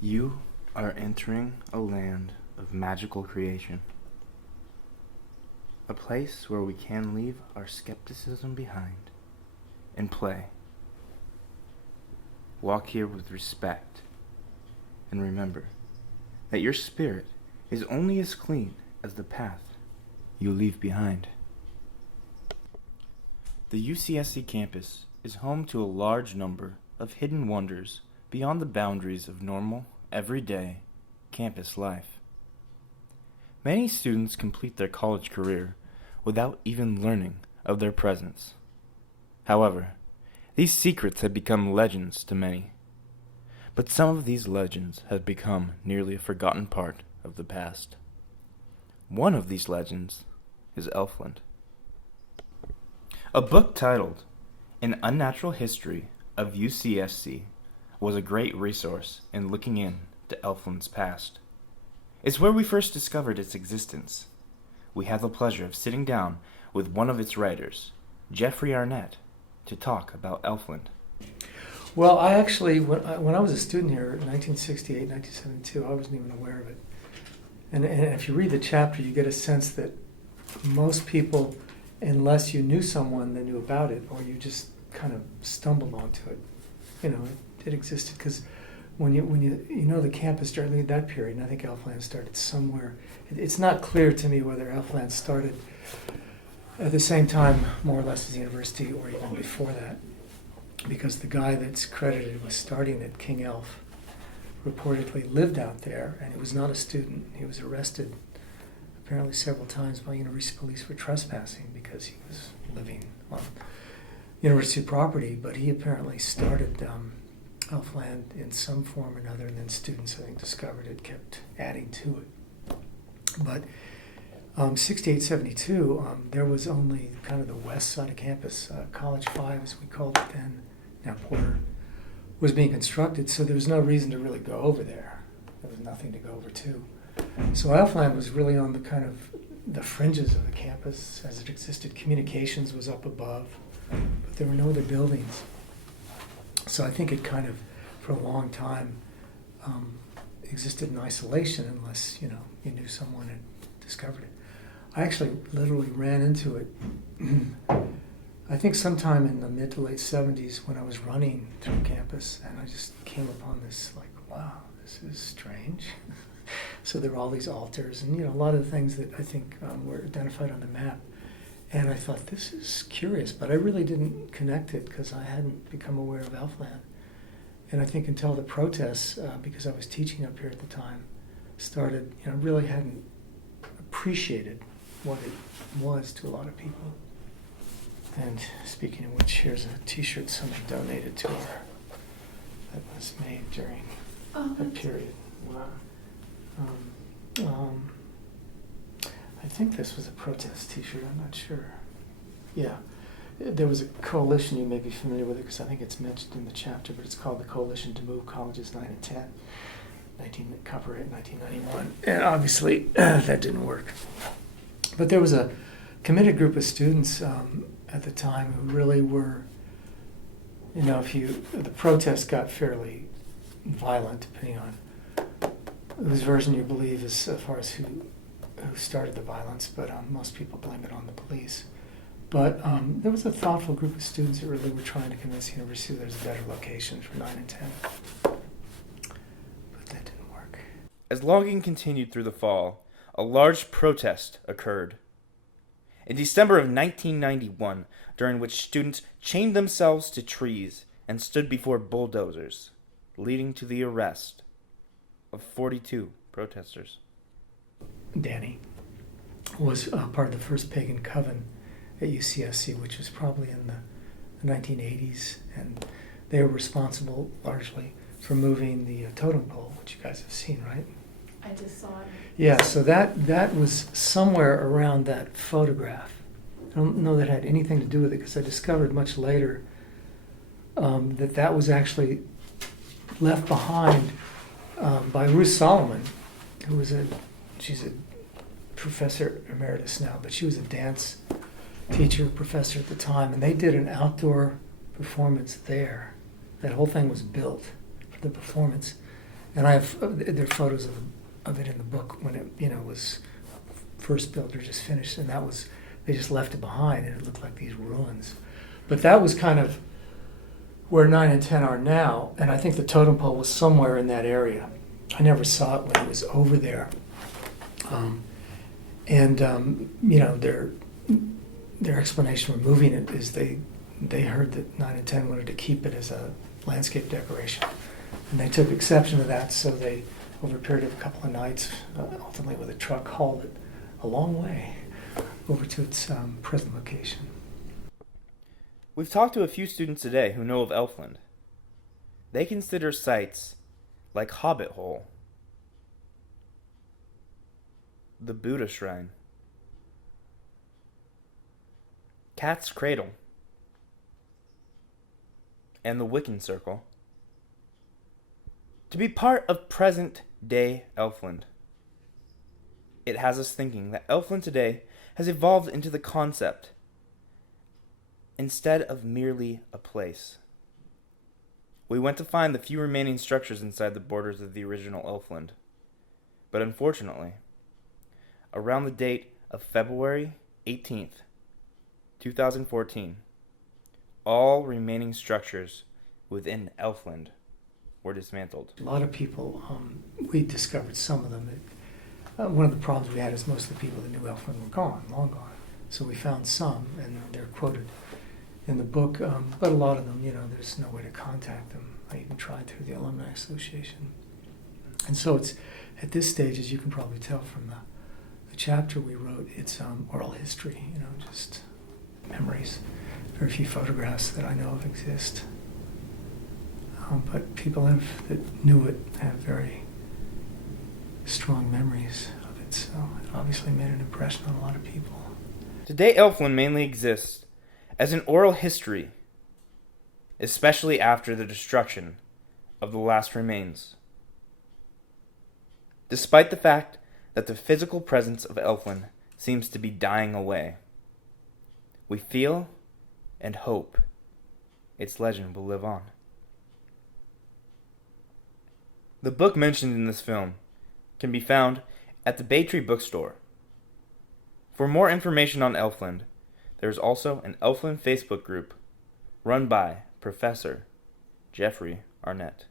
You are entering a land of magical creation. A place where we can leave our skepticism behind and play. Walk here with respect and remember that your spirit is only as clean as the path you leave behind. The UCSC campus is home to a large number of hidden wonders beyond the boundaries of normal, everyday campus life. Many students complete their college career without even learning of their presence. However, these secrets have become legends to many. But some of these legends have become nearly a forgotten part of the past. One of these legends is Elfland. A book titled An Unnatural History of UCSC was a great resource in looking into Elfland's past. It's where we first discovered its existence. We had the pleasure of sitting down with one of its writers, Jeffrey Arnett, to talk about Elfland. Well, I actually, when I was a student here in 1968, 1972, I wasn't even aware of it. And if you read the chapter, you get a sense that most people, unless you knew someone that knew about it, or you just kind of stumbled onto it, it existed. Because when you know the campus during that period, and I think Elfland started somewhere, it's not clear to me whether Elfland started at the same time, more or less, as the university, or even before that. Because the guy that's credited with starting at King Elf reportedly lived out there, and he was not a student. He was arrested apparently several times by university police for trespassing because he was living on university property, but he apparently started Elfland in some form or another, and then students, I think, discovered it, kept adding to it. But 68, 72, there was only kind of the west side of campus. College 5, as we called it then, now Porter, was being constructed, so there was no reason to really go over there. There was nothing to go over to. So Elfland was really on the kind of the fringes of the campus as it existed. Communications was up above, but there were no other buildings. So I think it kind of, for a long time, existed in isolation unless, you knew someone had discovered it. I actually literally ran into it, I think sometime in the mid to late 70s when I was running through campus, and I just came upon this, like, wow, this is strange. So there were all these altars and, a lot of the things that I think were identified on the map. And I thought, this is curious, but I really didn't connect it because I hadn't become aware of Elfland. And I think until the protests, because I was teaching up here at the time, started, really hadn't appreciated what it was to a lot of people. And speaking of which, here's a t-shirt somebody donated to her that was made during that period. Wow. I think this was a protest t-shirt, I'm not sure. Yeah. There was a coalition, you may be familiar with it because I think it's mentioned in the chapter, but it's called the Coalition to Move Colleges 9 and 10. Copyright 1991. And obviously that didn't work. But there was a committed group of students at the time who really were, the protests got fairly violent, depending on whose version you believe as far as who started the violence, but most people blame it on the police. But there was a thoughtful group of students that really were trying to convince the university there's a better location for 9 and 10. But that didn't work. As logging continued through the fall, a large protest occurred. In December of 1991, during which students chained themselves to trees and stood before bulldozers, leading to the arrest of 42 protesters. Danny was part of the first pagan coven at UCSC, which was probably in the 1980s, and they were responsible largely for moving the totem pole, which you guys have seen, right? I just saw it. Yeah, so that was somewhere around that photograph. I don't know that had anything to do with it because I discovered much later that was actually left behind by Ruth Solomon, who was she's a professor emeritus now, but she was a dance teacher, professor at the time, and they did an outdoor performance there. That whole thing was built for the performance. And I have there are photos of it in the book when it was first built or just finished, and they just left it behind, and it looked like these ruins. But that was kind of where 9 and 10 are now, and I think the totem pole was somewhere in that area. I never saw it when it was over there. Their explanation for moving it is they heard that 9 and 10 wanted to keep it as a landscape decoration. And they took exception to that, so they, over a period of a couple of nights, ultimately with a truck, hauled it a long way over to its present location. We've talked to a few students today who know of Elfland. They consider sites like Hobbit Hole, the Buddha Shrine, Cat's Cradle, and the Wiccan Circle to be part of present-day Elfland. It has us thinking that Elfland today has evolved into the concept instead of merely a place. We went to find the few remaining structures inside the borders of the original Elfland, but unfortunately, around the date of February 18th, 2014, all remaining structures within Elfland were dismantled. A lot of people, we discovered some of them. One of the problems we had is most of the people that knew Elfland were gone, long gone. So we found some, and they're quoted in the book, but a lot of them, there's no way to contact them. I even tried through the Alumni Association. And so it's, at this stage, as you can probably tell from the chapter we wrote, it's oral history, just memories. Very few photographs that I know of exist. But people that knew it have very strong memories of it, so it obviously made an impression on a lot of people. Today, Elfland mainly exists as an oral history, especially after the destruction of the last remains. Despite the fact that the physical presence of Elfland seems to be dying away, we feel and hope its legend will live on. The book mentioned in this film can be found at the Baytree bookstore. For more information on Elfland, there is also an Elfland Facebook group run by Professor Jeffrey Arnett.